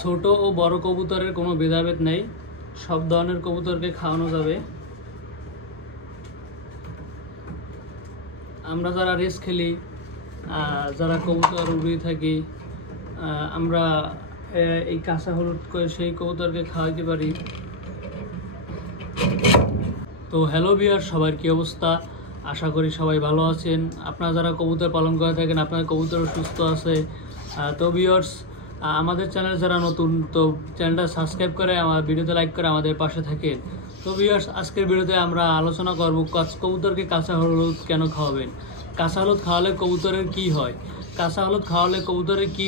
ছোট ও বড় কবুতরের কোনো ভেদাভেদ নেই, সব ধরনের কবুতরকে খাওয়ানো যাবে। আমরা যারা রেস খেলি, যারা কবুতর উড়িয়ে থাকি, আমরা এই কাঁচা হলুদ করে সেই কবুতরকে খাওয়াইতে পারি। তো হ্যালো ভিউয়ার, সবার কী অবস্থা? আশা করি সবাই ভালো আছেন। আপনারা যারা কবুতর পালন করে থাকেন, আপনাদের কবুতর সুস্থ আছে। তো ভিউয়ার্স, আমাদের চ্যানেল যারা নতুন, তো চ্যানেলটা সাবস্ক্রাইব করে আমার ভিডিওতে লাইক করে আমাদের পাশে থাকেন। তো ভিউয়ার্স, আজকের ভিডিওতে আমরা আলোচনা করব কবুতরকে কাঁচা হলুদ কেন খাওয়াবেন, কাঁচা হলুদ খাওয়ালে কবুতরের কি হয়, কাঁচা হলুদ খাওয়ালে কবুতরের কি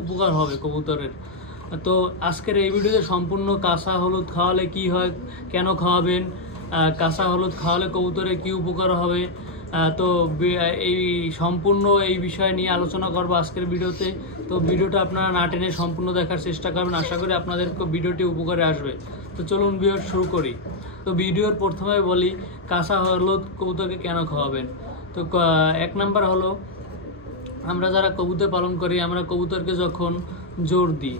উপকার হবে কবুতরের। তো আজকের এই ভিডিওতে সম্পূর্ণ কাঁচা হলুদ খাওয়ালে কি হয়, কেন খাওয়াবেন, কাঁচা হলুদ খাওয়ালে কবুতরের কি উপকার হবে, তো এই সম্পূর্ণ এই বিষয় নিয়ে আলোচনা করবো আজকের ভিডিওতে। তো ভিডিওটা আপনারা না টেনে সম্পূর্ণ দেখার চেষ্টা করবেন, আশা করি আপনাদের ভিডিওটি উপকারে আসবে। তো চলুন ভিডিও শুরু করি। তো ভিডিওর প্রথমে বলি কাঁচা হলুদ কবুতরকে কেন খাওয়াবেন। তো এক নাম্বার হলো, আমরা যারা কবুতর পালন করি, আমরা কবুতরকে যখন জোর দিই,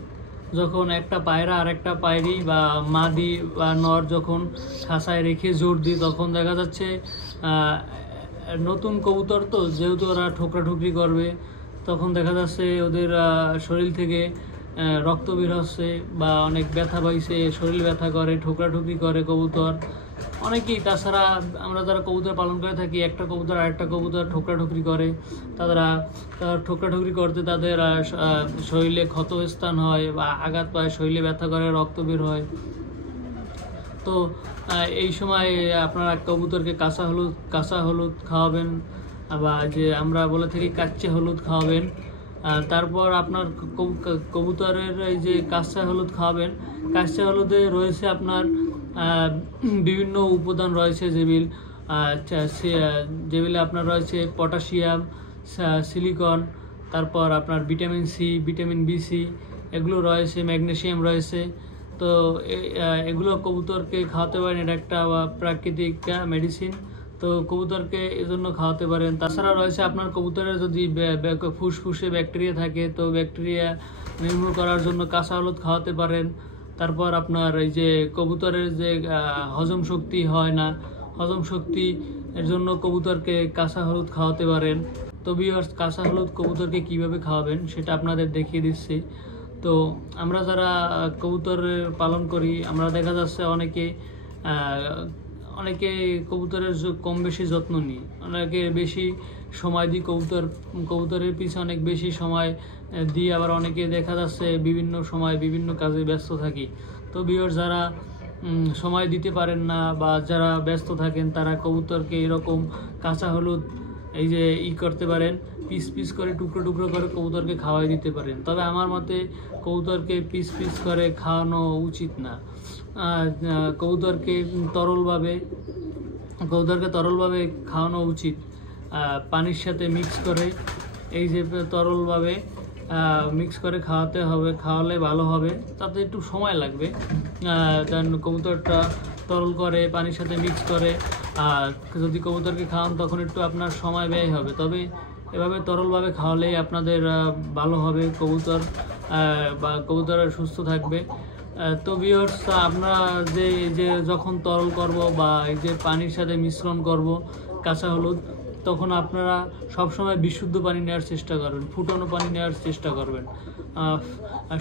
যখন একটা পায়রা আর একটা পায়রি বা মাদি বা নর যখন খাঁচায় রেখে জোর দিই, তখন দেখা যাচ্ছে নতুন কবুতর তো যেহেতু ওরা ঠোকরাঠুকরি করবে, তখন দেখা যাচ্ছে ওদের শরীর থেকে রক্ত বের হচ্ছে বা অনেক ব্যথা পাইছে, শরীর ব্যথা করে, ঠোকরাঠুকরি করে কবুতর অনেকেই। তাছাড়া আমরা যারা কবুতর পালন করে থাকি, একটা কবুতর আরেকটা কবুতর ঠোকরাঠুকরি করে, তারা ঠোকরাঠুকরি করতে তাদের শরীরে ক্ষতস্থান হয় বা আঘাত পায়, শরীরে ব্যথা করে, রক্ত বের হয়। তো এই সময় আপনারা কবুতরকে কাঁচা হলুদ খাওয়াবেন, বা যে আমরা বলে থাকি কাচ্চা হলুদ খাওয়াবেন। তারপর আপনার কবুতরের এই যে কাঁচা হলুদ খাওয়াবেন, কাঁচা হলুদে রয়েছে আপনার বিভিন্ন উপাদান রয়েছে, যেগুলো আপনার রয়েছে পটাশিয়াম, সিলিকন, তারপর আপনার ভিটামিন সি, ভিটামিন বি6 এগুলো রয়েছে, ম্যাগনেসিয়াম রয়েছে। তো এগুলো কবুতরকে খাওয়াতে পারেন, এটা একটা প্রাকৃতিক মেডিসিন। তো কবুতরকে এজন্য খাওয়াতে পারেন। তাছাড়া রয়েছে আপনার কবুতরের যদি ফুসফুসে ব্যাকটেরিয়া থাকে, তো ব্যাকটেরিয়া নির্মূল করার জন্য কাঁচা হলুদ খাওয়াতে পারেন। তারপর আপনার এই যে কবুতরের যে হজম শক্তি হয় না, হজম শক্তি এর জন্য কবুতরকে কাঁচা হলুদ খাওয়াতে পারেন। তো ভিউয়ার্স, কাঁচা হলুদ কবুতরকে কিভাবে খাওয়াবেন সেটা আপনাদের দেখিয়ে দিচ্ছি। তো আমরা যারা কবুতর পালন করি, আমরা দেখা যাচ্ছে অনেকে কবুতরের কম বেশি যত্ন নিই, অনেকে বেশি সময় দিই কবুতরের পিছনে অনেক বেশি সময় দিই, আবার অনেকে দেখা যাচ্ছে বিভিন্ন সময় বিভিন্ন কাজে ব্যস্ত থাকি। তো ভিউয়ার্স, যারা সময় দিতে পারেন না বা যারা ব্যস্ত থাকেন, তারা কবুতরকে এরকম কাঁচা হলুদ এই যে করতে পারেন, পিস করে টুকরো টুকরো করে কবুতরকে খাওয়াই দিতে পারেন। তবে আমার মতে কবুতরকে পিস করে খাওয়ানো উচিত না। কবুতরকে তরলভাবে খাওয়ানো উচিত, পানির সাথে মিক্স করে, এই যে তরলভাবে মিক্স করে খাওয়াতে হবে, খাওয়ালে ভালো হবে। তাতে একটু সময় লাগবে, কবুতরটা তরল করে পানির সাথে মিক্স করে যদি কবুতরকে খাওয়ান, তখন একটু আপনার সময় ব্যয় হবে। তবে এভাবে তরলভাবে খাওয়ালেই আপনাদের ভালো হবে, কবুতর সুস্থ থাকবে। তো ভিউয়ার্স, আপনারা যে যখন তরল করব বা এই যে পানির সাথে মিশ্রণ করব কাঁচা হলুদ, তখন আপনারা সবসময় বিশুদ্ধ পানি নেওয়ার চেষ্টা করবেন, ফুটানো পানি নেওয়ার চেষ্টা করবেন।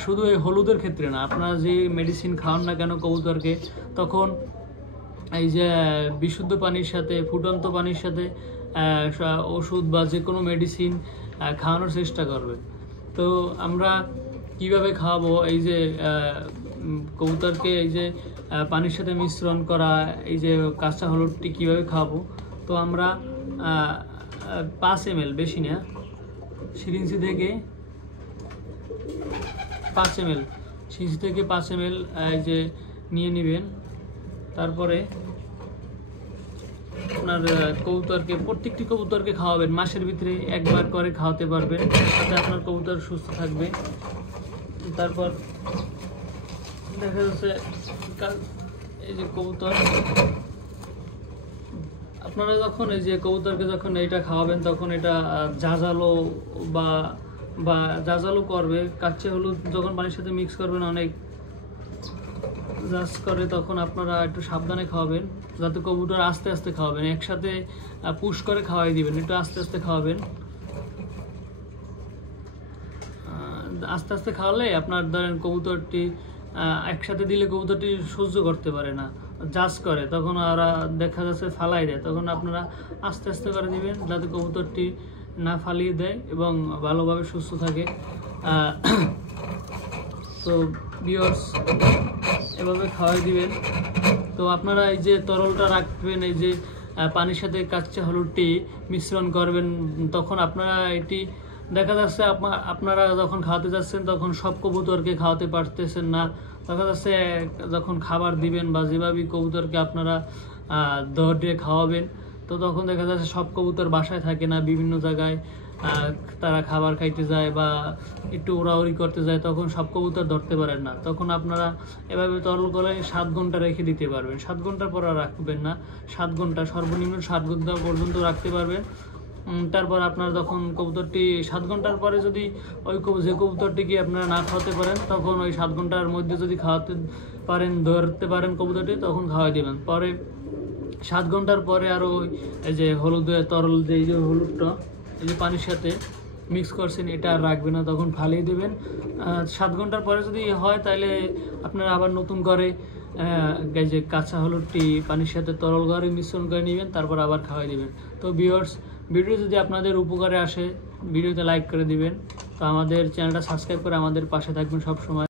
শুধু এই হলুদের ক্ষেত্রে না, আপনারা যে মেডিসিন খাওয়ান না কেন কবুতরকে, তখন এই যে বিশুদ্ধ পানির সাথে, ফুটন্ত পানির সাথে ওষুধ বা যে কোনো মেডিসিন খাওয়ানোর চেষ্টা করবেন। তো আমরা কিভাবে খাওয়াবো, এই যে কবুতরকে এই যে পানির সাথে মিশ্রণ করা এই যে কাঁচা হলুদটি কিভাবে খাওয়াবো, তো আমরা 5 ml, বেশি না, সিরিঞ্জি থেকে 5 ml এই যে নিয়ে নেবেন। তারপরে আপনার প্রত্যেকটি কবুতরকে খাওয়াবেন, মাসের ভিতরে একবার করে খাওয়াতে পারবেন, তাতে আপনার কবুতর সুস্থ থাকবে। তারপর দেখা যাচ্ছে এই যে কবুতর, আপনারা যখন এই যে কবুতরকে যখন এইটা খাওয়াবেন, তখন এটা ঝাঁঝালো বা বা জাজালো করবে, কাচ্চি হলুদ যখন পানির সাথে মিক্স করবেন অনেক জাজ করে, তখন আপনারা একটু সাবধানে খাওয়াবেন, যাতে কবুতর আস্তে আস্তে খাওয়াবেন, একসাথে পুশ করে খাওয়াই দিবেন, একটু আস্তে আস্তে খাওয়াবেন। আস্তে আস্তে খাওয়ালে আপনার ধরেন কবুতরটি একসাথে দিলে কবুতরটি সহ্য করতে পারে না, জাজ করে, তখন ওরা দেখা যাচ্ছে ফালাই দেয়, তখন আপনারা আস্তে আস্তে করে দিবেন যাতে কবুতরটি না ফালিয়ে দেয় এবং ভালোভাবে সুস্থ থাকে। তো ভিউয়ার্স এভাবে খাওয়াই দিবেন। তো আপনারা এই যে তরলটা রাখবেন, এই যে পানির সাথে কাঁচা হলুদটি মিশ্রণ করবেন, তখন আপনারা এটি দেখা যাচ্ছে আপনারা যখন খাওয়াতে যাচ্ছেন তখন সব কবুতরকে খাওয়াতে পারতেছেন না, দেখা যাচ্ছে যখন খাবার দিবেন বা যেভাবে কবুতরকে আপনারা দৌড়ে খাওয়াবেন, তো তখন দেখা যাচ্ছে সব কবুতর বাসায় থাকে না, বিভিন্ন জায়গায় তারা খাবার খাইতে যায় বা একটু ওড়াউড়ি করতে যায়, তখন সব কবুতর ধরতে পারেন না, তখন আপনারা এভাবে তরল করে 7 ঘন্টা রেখে দিতে পারবেন। 7 ঘন্টার পর আর রাখবেন না, 7 ঘন্টা সর্বনিম্ন 7 ঘন্টা পর্যন্ত রাখতে পারবেন। তারপর আপনার যখন কবুতরটি 7 ঘন্টার পরে যদি ওই যে কবুতরটিকে আপনারা না খাওয়াতে পারেন, তখন ওই 7 ঘন্টার মধ্যে যদি খাওয়াতে পারেন, ধরতে পারেন কবুতরটি, তখন খাওয়াই দেবেন। পরে 7 ঘন্টার পরে আরও এই যে হলুদের তরল, যে এই যে হলুদটা এই যে পানির সাথে মিক্স করছেন, এটা আর রাখবেন না, তখন ফালিয়ে দেবেন। 7 ঘন্টার পরে যদি হয় তাহলে আপনারা আবার নতুন করে এই যে কাঁচা হলুদটি পানির সাথে তরল করে মিশ্রণ করে নেবেন, তারপর আবার খাওয়াই দেবেন। তো ভিউয়ার্স, ভিডিও যদি আপনাদের উপকারে আসে ভিডিওতে লাইক করে দিবেন, তো আমাদের চ্যানেলটা সাবস্ক্রাইব করে আমাদের পাশে থাকবেন সব সময়।